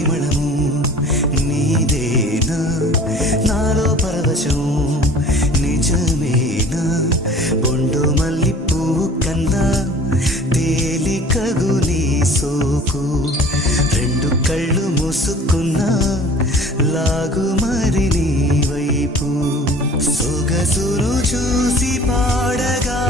పరిమళము నీదేనా నాలో పరవశం నిజమేనా బొండు మల్లిపూ కన్నా తేలికగు నీ సోకు రెండు కళ్ళు మూసుకున్నా లాగు మరి నీ వైపు సొగసును చూసి పాడగా